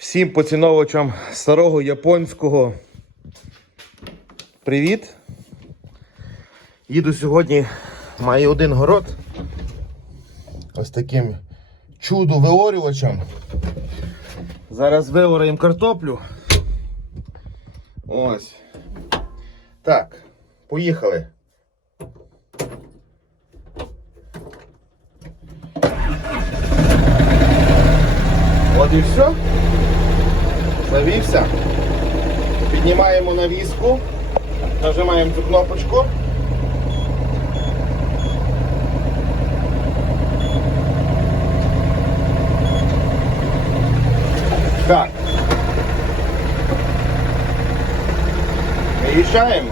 Всім поціновувачам старого японського привіт. Їду сьогодні, маю один город. Ось таким чудо виорювачем. Зараз виораємо картоплю. Ось. Так, поїхали. От і все. Завівся. Піднімаємо навіску, нажимаємо цю кнопочку. Так. Виїжджаємо.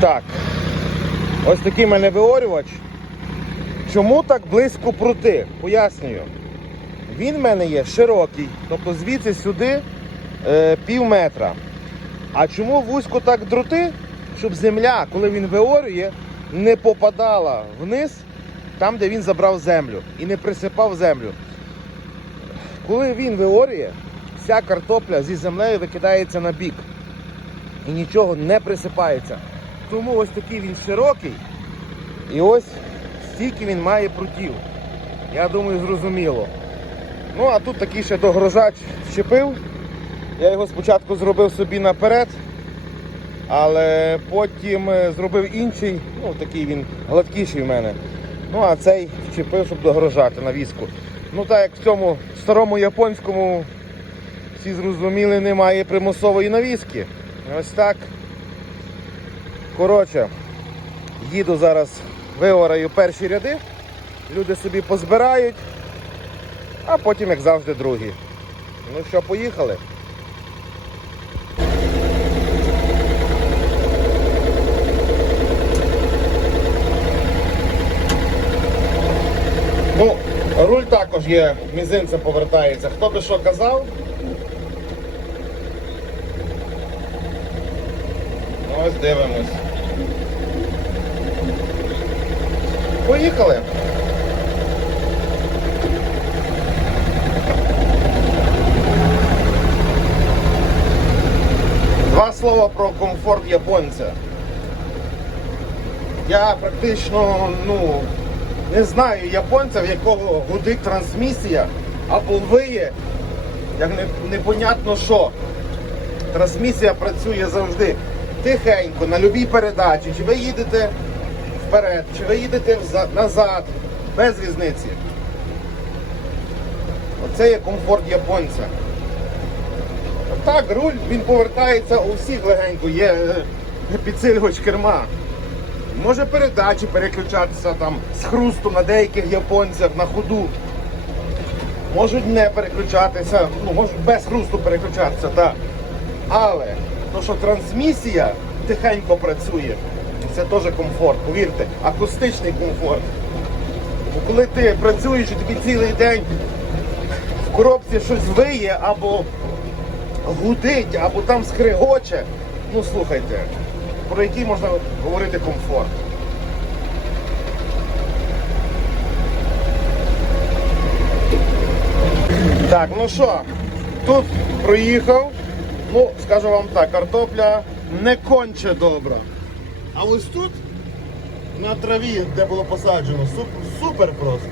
Так. Ось такий мене виорювач. Чому так близько прути? Пояснюю. Він в мене є широкий, тобто звідси сюди е, пів метра. А чому вузько так дроти? Щоб земля, коли він виорює, не попадала вниз, там, де він забрав землю, і не присипав землю. Коли він виорює, вся картопля зі землею викидається на бік і нічого не присипається. Тому ось такий він широкий. І ось стільки він має прутів. Я думаю, зрозуміло. Ну, а тут такий ще догрожач вчепив. Я його спочатку зробив собі наперед, але потім е, зробив інший, ну такий він гладкіший в мене. Ну, а цей вчепив, щоб догрожати на візку. Ну так як в цьому старому японському всі зрозуміли, немає примусової навіски. Ось так. Коротше, їду зараз, виораю перші ряди, люди собі позбирають, а потім, як завжди, другі. Ну що, поїхали? Ну, руль також є, мізинцем повертається. Хто би що казав? Ну, Ось дивимось. Поїхали. Два слова про комфорт японця. Я практично ну, не знаю японця, в якого гудить трансмісія або виє, як не, непонятно що. Трансмісія працює завжди тихенько, на любій передачі. Чи ви їдете вперед, чи ви їдете назад, без різниці. Оце є комфорт японця. Так, руль він повертається у всіх легенько, є е, підсилювач керма. Може передачі переключатися там з хрустом на деяких японцях на ходу. Можуть не переключатися, ну можуть без хрусту переключатися, так. Але то, що трансмісія тихенько працює, це теж комфорт, повірте, акустичний комфорт. Коли ти працюєш і тобі цілий день в коробці щось виє або гудить, або там скригоче, ну слухайте, про який можна говорити комфорт. Так, ну що, тут проїхав. Ну, скажу вам так, картопля не конче добра. А ось тут, на траві, де було посаджено, супер, супер просто.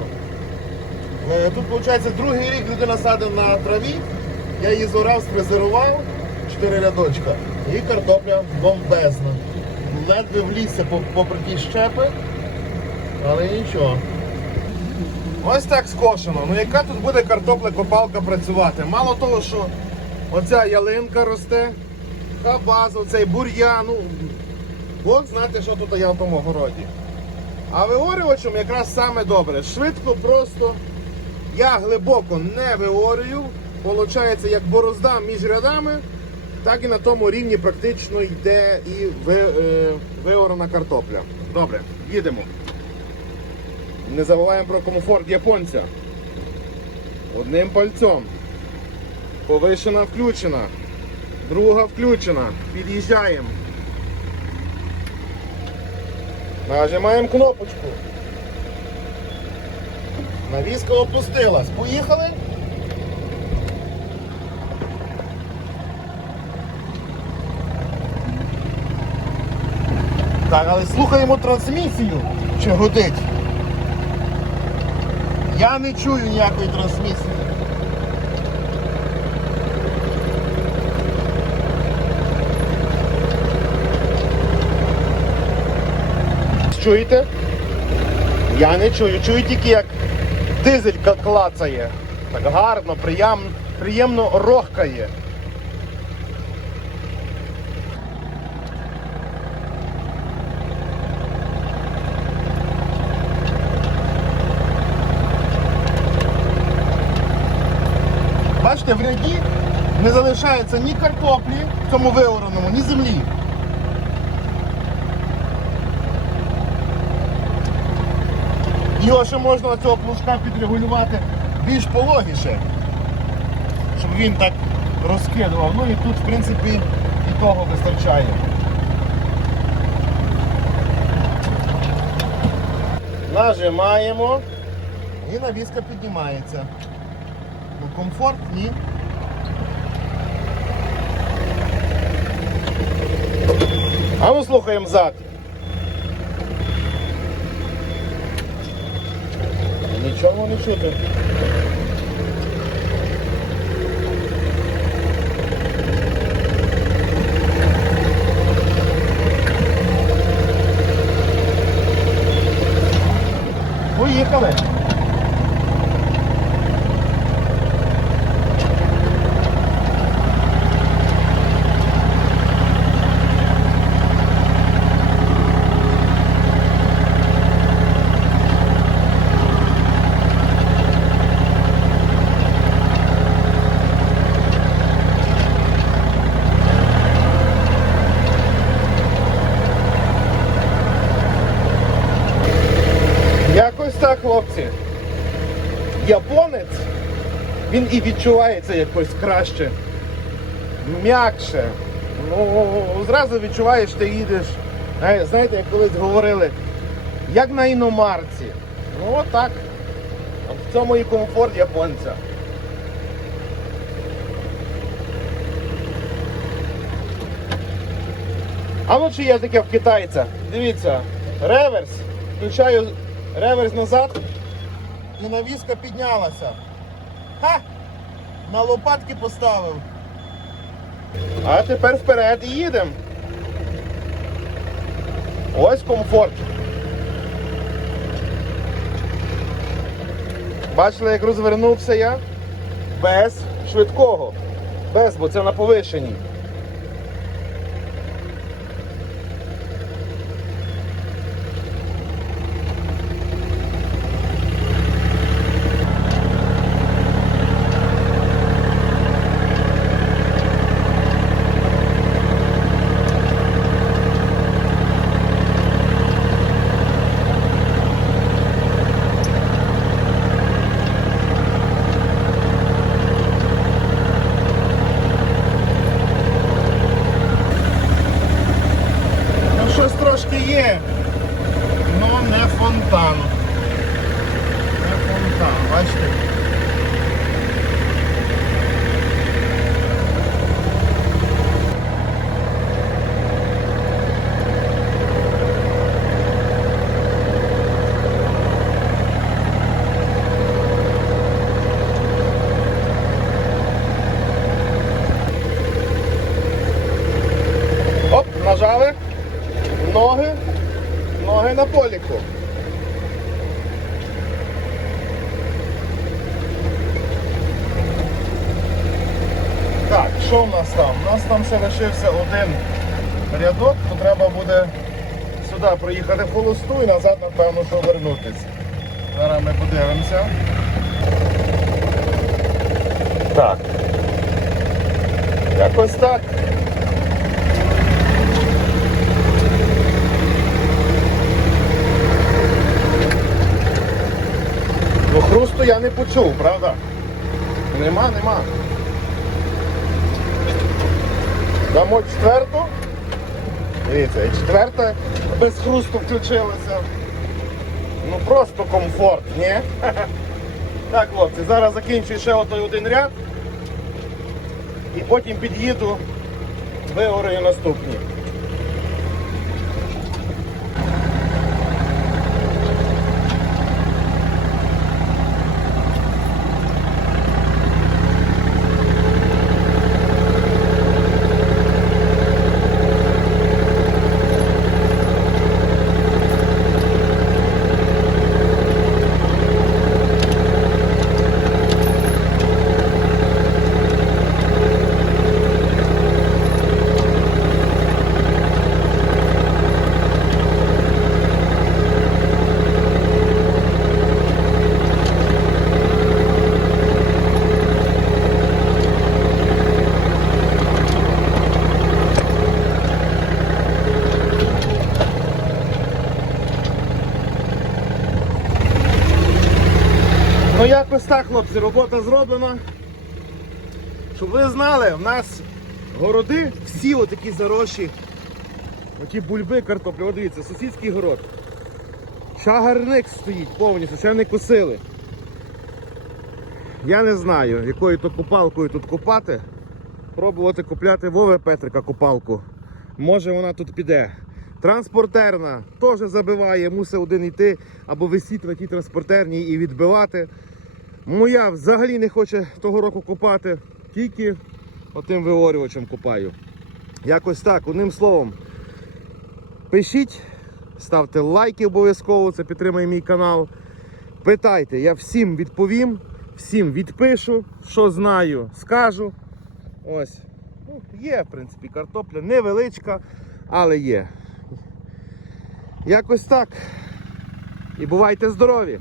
Е, Тут, виходить, другий рік людина садив на траві. Я її зорав, спрезерував, 4 рядочка. І картопля бомбезна. Ледве влізся по- попри ті щепи, але нічого. Ось так скошено. Ну яка тут буде картопля-копалка працювати? Мало того, що оця ялинка росте, хабаз, оцей бур'ян, ну, Бог знати, що тут є в тому городі. А виорювачем якраз саме добре. Швидко, просто я глибоко не виорюю. Получається, як борозда між рядами, так і на тому рівні практично йде і ви, е, виорана картопля. Добре, їдемо. Не забуваємо про комфорт японця. Одним пальцем. Повишена включена. Друга включена. Під'їжджаємо. Нажимаємо кнопочку. Навіска опустилась. Поїхали. Так, але слухаємо трансмісію, чи гудить. Я не чую ніякої трансмісії. Чуєте? Я не чую. Чую тільки як дизелька клацає. Так гарно, приємно, приємно рохкає. Бачите, в ряді не залишається ні картоплі в цьому виораному, ні землі. Його ще можна цього плужка підрегулювати більш пологіше, щоб він так розкидував. Ну і тут, в принципі, і того вистачає. Нажимаємо і навіска піднімається. Ну, комфорт ні. А ну слухаємо зад. Нічого не чути. Поїхали. Якось так, хлопці. Японець, він і відчувається якось краще, м'якше. Ну, зразу відчуваєш, ти їдеш. Знаєте, як колись говорили, як на іномарці. Ну отак. В цьому і комфорт японця. А ну чи є таке в китайця? Дивіться, реверс. Включаю реверс назад і навіска піднялася. Ха! На лопатки поставив. А тепер вперед і їдемо. Ось комфорт. Бачили, як розвернувся я? Без швидкого. Без, бо це на повишенні. Ну щось трошки є. Ну не фонтан. Не фонтан, бачите? Оп, нажали. Ноги. Ноги на поліку. Так, що в нас там? Ще лишився один рядок, то треба буде сюди проїхати в холосту і назад, напевно, що вернутися. Зараз ми подивимося. Так. Якось так. то я не почув, правда? Нема, нема. Дамо четверту. Дивіться, і четверта без хрусту включилася. Ну просто комфорт, ні? Так, хлопці, зараз закінчую ще отой один ряд. І потім під'їду, вигорю наступні. Ну якось так, хлопці, робота зроблена. Щоб ви знали, в нас городи всі отакі заросші. Оті бульби картоплі. От дивіться, сусідський город. Чагарник стоїть повністю, ще не косили. Я не знаю, якою то купалкою тут купати. Пробувати купляти Вове Петрика купалку. Може вона тут піде. Транспортерна теж забиває, мусить один йти або висіти на тій транспортерній і відбивати. Моя взагалі не хоче того року купати, тільки отим виорювачем купаю. Якось так, одним словом. Пишіть, ставте лайки обов'язково, це підтримує мій канал. Питайте, я всім відповім, всім відпишу, що знаю, скажу. Ось. Ну, є, в принципі, картопля невеличка, але є. Якось так. І бувайте здорові!